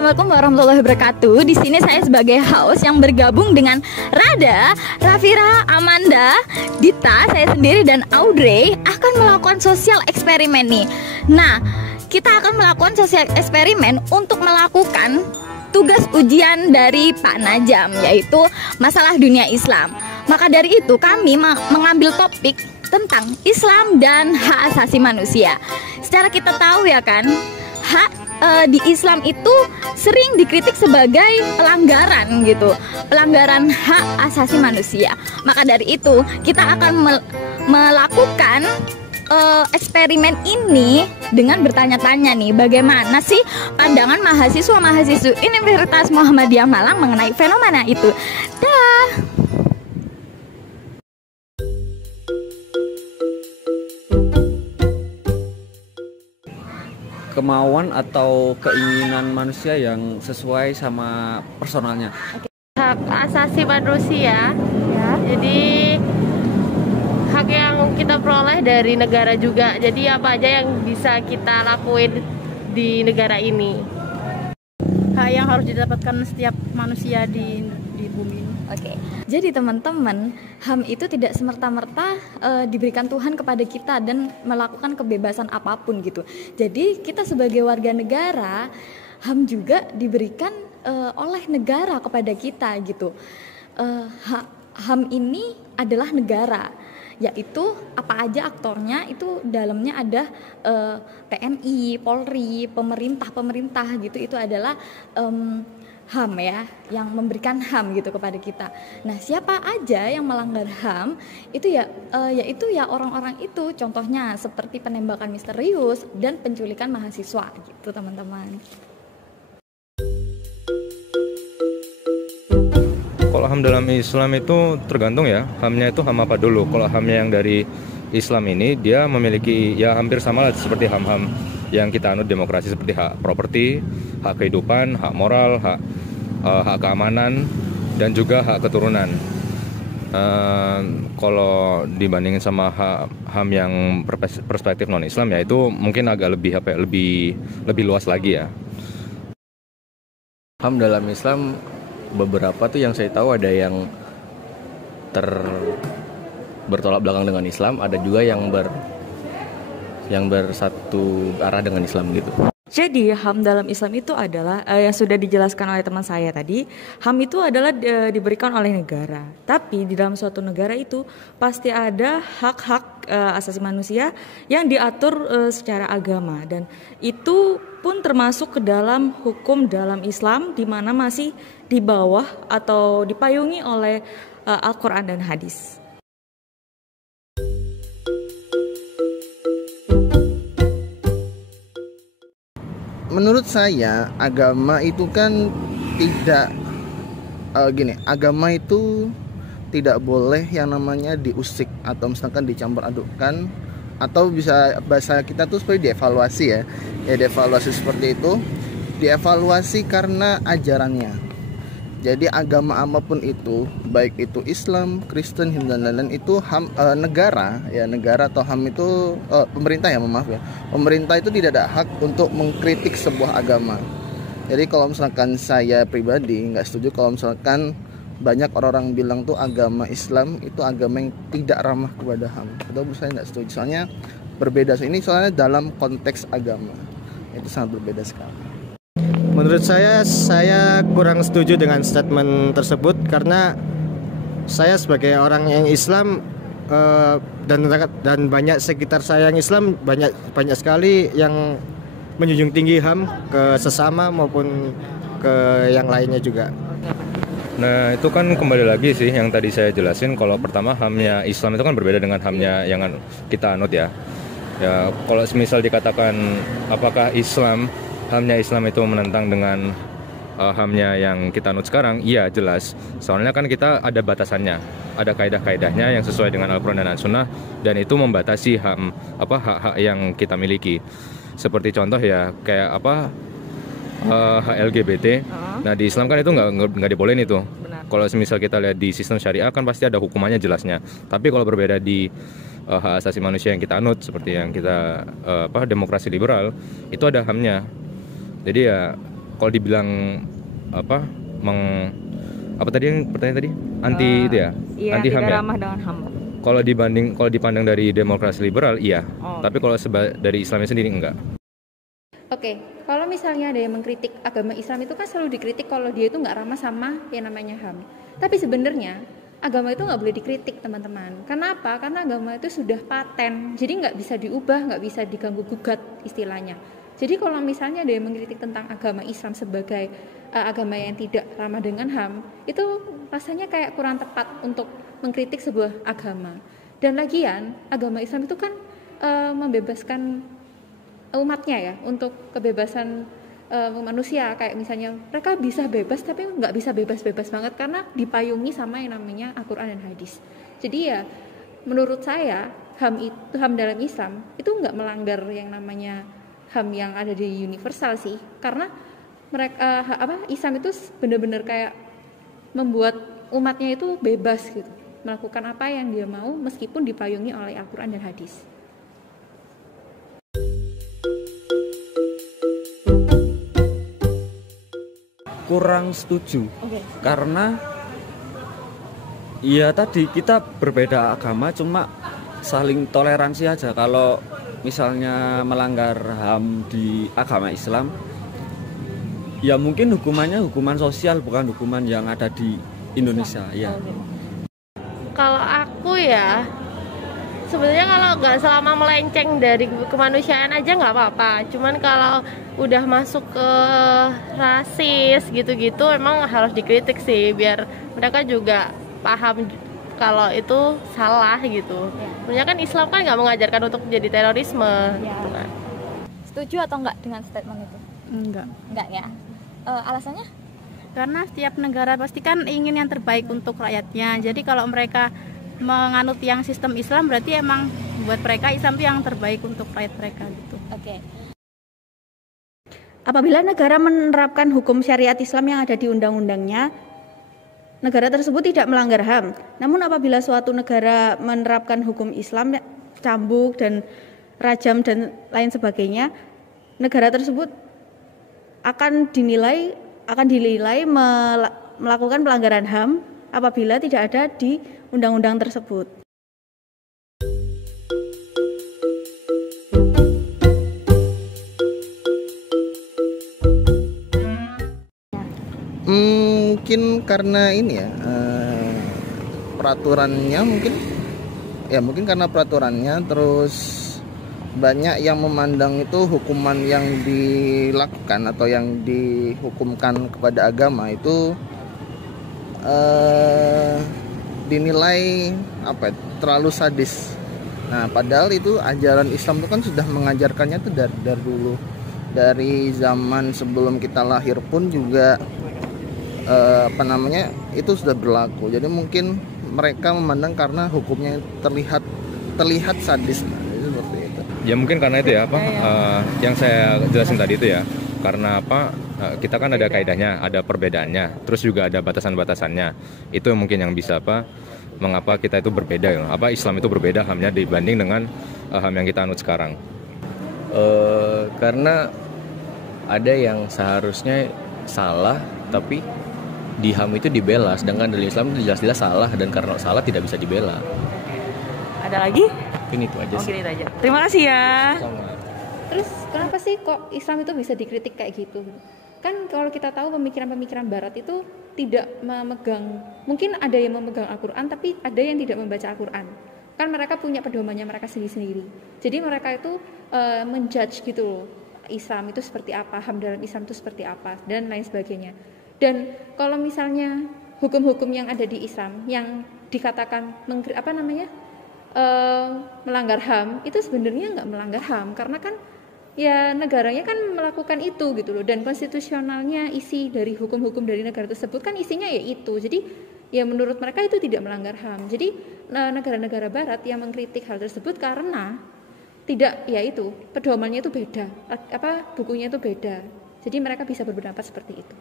Assalamualaikum warahmatullahi wabarakatuh. Di sini saya sebagai host yang bergabung dengan Rada, Rafira, Amanda, Dita, saya sendiri dan Audrey akan melakukan sosial eksperimen nih. Nah, kita akan melakukan sosial eksperimen untuk melakukan tugas ujian dari Pak Najam, yaitu masalah dunia Islam. Maka dari itu kami mengambil topik tentang Islam dan hak asasi manusia. Secara kita tahu ya kan, hak di Islam itu sering dikritik sebagai pelanggaran gitu, pelanggaran hak asasi manusia. Maka dari itu kita akan melakukan eksperimen ini dengan bertanya-tanya nih, bagaimana sih pandangan mahasiswa-mahasiswi Universitas Muhammadiyah Malang mengenai fenomena itu. Dah. Kemauan atau keinginan manusia yang sesuai sama personalnya. Hak asasi manusia ya. Jadi hak yang kita peroleh dari negara juga. Jadi apa aja yang bisa kita lakuin di negara ini. Hak yang harus didapatkan setiap manusia di bumi ini. Oke. Jadi teman-teman, HAM itu tidak semerta-merta diberikan Tuhan kepada kita dan melakukan kebebasan apapun gitu. Jadi kita sebagai warga negara, HAM juga diberikan oleh negara kepada kita gitu. HAM ini adalah negara, yaitu apa aja aktornya itu dalamnya ada TNI, Polri, pemerintah gitu, itu adalah HAM ya, yang memberikan HAM gitu kepada kita. Nah, siapa aja yang melanggar HAM itu ya yaitu ya orang-orang itu, contohnya seperti penembakan misterius dan penculikan mahasiswa gitu teman-teman. Kalau HAM dalam Islam itu tergantung ya, HAM-nya itu HAM apa dulu. Kalau HAM-nya yang dari Islam ini, dia memiliki ya hampir sama lah seperti HAM-HAM yang kita anut demokrasi, seperti hak properti, hak kehidupan, hak moral, hak keamanan, dan juga hak keturunan. Kalau dibandingin sama HAM yang perspektif non-Islam ya itu mungkin agak lebih luas lagi ya. HAM dalam Islam beberapa tuh yang saya tahu ada yang bertolak belakang dengan Islam, ada juga yang bersatu arah dengan Islam gitu. Jadi HAM dalam Islam itu adalah yang sudah dijelaskan oleh teman saya tadi, HAM itu adalah diberikan oleh negara. Tapi di dalam suatu negara itu pasti ada hak-hak asasi manusia yang diatur secara agama, dan itu pun termasuk ke dalam hukum dalam Islam, di mana masih di bawah atau dipayungi oleh Al-Quran dan hadis. Menurut saya agama itu kan tidak agama itu tidak boleh yang namanya diusik atau misalkan dicampur adukkan, atau bisa bahasa kita tuh seperti dievaluasi ya dievaluasi seperti itu, dievaluasi karena ajarannya. Jadi agama apapun itu, baik itu Islam, Kristen, Hindu dan lain-lain, itu HAM, negara atau HAM itu pemerintah ya, pemerintah itu tidak ada hak untuk mengkritik sebuah agama. Jadi kalau misalkan saya pribadi nggak setuju kalau misalkan banyak orang bilang tuh agama Islam itu agama yang tidak ramah kepada HAM. Itu saya nggak setuju, soalnya berbeda. Ini soalnya dalam konteks agama itu sangat berbeda sekali. Menurut saya kurang setuju dengan statement tersebut, karena saya sebagai orang yang Islam dan banyak sekitar saya yang Islam, banyak sekali yang menjunjung tinggi HAM ke sesama maupun ke yang lainnya juga. Nah, itu kan kembali lagi sih yang tadi saya jelasin, kalau pertama HAM-nya Islam itu kan berbeda dengan HAM-nya yang kita anut ya. Ya, kalau semisal dikatakan apakah HAM-nya Islam itu menentang dengan HAM-nya yang kita anut sekarang, iya jelas. Soalnya kan kita ada batasannya, ada kaidah-kaidahnya yang sesuai dengan Al-Quran dan As-Sunnah, dan itu membatasi hak-hak yang kita miliki. Seperti contoh ya, kayak hak LGBT. Nah, di Islam kan itu nggak dibolehin itu. Kalau semisal kita lihat di sistem syariah kan pasti ada hukumannya jelasnya. Tapi kalau berbeda di hak asasi manusia yang kita anut, seperti yang kita demokrasi liberal, itu ada HAM-nya. Jadi ya kalau dibilang apa apa tadi yang pertanyaan tadi anti itu ya, Iya, anti HAM tidak ya. ramah dengan HAM. Kalau dipandang dari demokrasi liberal iya, tapi kalau dari Islamnya sendiri enggak. Oke, kalau misalnya ada yang mengkritik agama Islam itu kan selalu dikritik kalau dia itu nggak ramah sama yang namanya HAM. Tapi sebenarnya agama itu nggak boleh dikritik teman-teman. Kenapa? Karena agama itu sudah paten, jadi nggak bisa diubah, nggak bisa diganggu gugat istilahnya. Jadi kalau misalnya ada yang mengkritik tentang agama Islam sebagai agama yang tidak ramah dengan HAM, itu rasanya kayak kurang tepat untuk mengkritik sebuah agama. Dan lagian agama Islam itu kan membebaskan umatnya ya untuk kebebasan manusia, kayak misalnya mereka bisa bebas tapi nggak bisa bebas-bebas banget karena dipayungi sama yang namanya Al-Quran dan hadis. Jadi ya menurut saya HAM dalam Islam itu nggak melanggar yang namanya HAM yang ada di universal sih, karena mereka Islam itu benar-benar kayak membuat umatnya itu bebas gitu, melakukan apa yang dia mau meskipun dipayungi oleh Al-Quran dan hadis. Kurang setuju. Karena ya tadi kita berbeda agama cuma saling toleransi aja. Kalau misalnya melanggar HAM di agama Islam, ya mungkin hukumannya hukuman sosial, bukan hukuman yang ada di Indonesia. Ya. Kalau aku ya sebenarnya kalau nggak selama melenceng dari kemanusiaan aja nggak apa-apa. Cuman kalau udah masuk ke rasis gitu-gitu emang harus dikritik sih, biar mereka juga paham kalau itu salah gitu. Sebenarnya kan Islam kan nggak mengajarkan untuk jadi terorisme. Gitu kan. Setuju atau enggak dengan statement itu? Enggak ya. Alasannya? Karena setiap negara pasti kan ingin yang terbaik untuk rakyatnya. Jadi kalau mereka menganut yang sistem Islam berarti emang buat mereka Islam itu yang terbaik untuk rakyat mereka gitu. Oke. Apabila negara menerapkan hukum syariat Islam yang ada di undang-undangnya, negara tersebut tidak melanggar HAM. Namun apabila suatu negara menerapkan hukum Islam, cambuk dan rajam dan lain sebagainya, negara tersebut akan dinilai melakukan pelanggaran HAM apabila tidak ada di undang-undang tersebut. Mungkin karena ini ya peraturannya mungkin karena peraturannya, terus banyak yang memandang itu hukuman yang dilakukan atau yang dihukumkan kepada agama itu dinilai terlalu sadis. Nah, padahal itu ajaran Islam itu kan sudah mengajarkannya itu dari dulu, dari zaman sebelum kita lahir pun juga itu sudah berlaku. Jadi mungkin mereka memandang karena hukumnya terlihat sadis. Nah, seperti itu. Ya mungkin karena itu ya yang saya jelasin tadi itu ya. Karena kita kan ada kaidahnya, ada perbedaannya, terus juga ada batasan-batasannya. Itu mungkin yang bisa mengapa kita itu berbeda ya. Islam itu berbeda HAM-nya dibanding dengan HAM yang kita anut sekarang. Karena ada yang seharusnya salah tapi di HAM itu dibela, sedangkan dari Islam itu jelas-jelas salah, dan karena salah tidak bisa dibela. Ada lagi? Ini itu aja sih. Itu aja. Terima kasih ya. Terus kenapa sih kok Islam itu bisa dikritik kayak gitu? Kan kalau kita tahu pemikiran-pemikiran Barat itu tidak memegang, mungkin ada yang memegang Al-Quran tapi ada yang tidak membaca Al-Quran. Kan mereka punya pedomannya mereka sendiri-sendiri. Jadi mereka itu menjudge gitu loh, Islam itu seperti apa, HAM dalam Islam itu seperti apa, dan lain sebagainya. Dan kalau misalnya hukum-hukum yang ada di Islam yang dikatakan melanggar HAM, itu sebenarnya nggak melanggar HAM, karena kan ya negaranya kan melakukan itu gitu loh, dan konstitusionalnya isi dari hukum-hukum dari negara tersebut kan isinya ya itu. Jadi ya menurut mereka itu tidak melanggar HAM. Jadi negara-negara Barat yang mengkritik hal tersebut karena tidak, ya itu pedomannya itu beda, bukunya itu beda. Jadi mereka bisa berpendapat seperti itu.